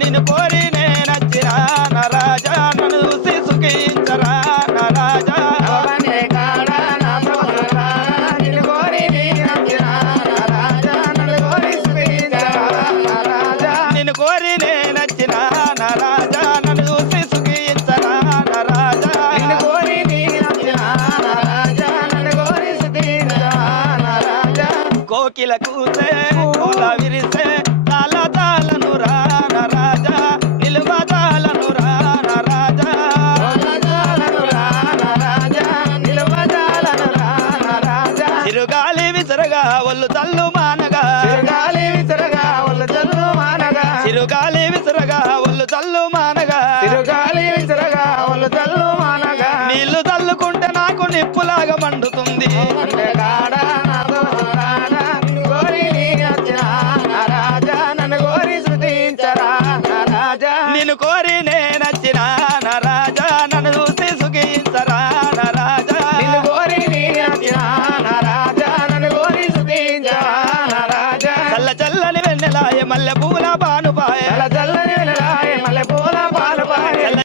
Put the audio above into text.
నిన్ను కోరి నేనచ్చిన నా రాజా నన్ను చూసి సుఖించరా? నా రాజా. నిన్ను కోరి నేనచ్చిన నా రాజా నన్ను చూసి సుఖించరా? నా రాజా? నిన్ను కోరి నేనొచ్చిన నా రాజా, నన్ను కోరి సుఖించరా? నా రాజా. కోకిల కూసే కోల విరిసే రాజా. చిరుగాలి విసరగా ఒళ్ళు తల్లు మానగా. చిరుగాలి విసరగా ఒళ్ళు జల్లు మానగా. చిరుగాలి విసరగా ఒళ్ళు తల్లు మానగా. తిరుగాలి విసరగా ఒళ్ళు జల్లు మానగా. నీళ్ళు తల్లుకుంటే నాకు నిప్పులాగా మండుతుంది. నిన్ను కోరి శృతించరా మల్లె పూల బానుపాయ చల్ల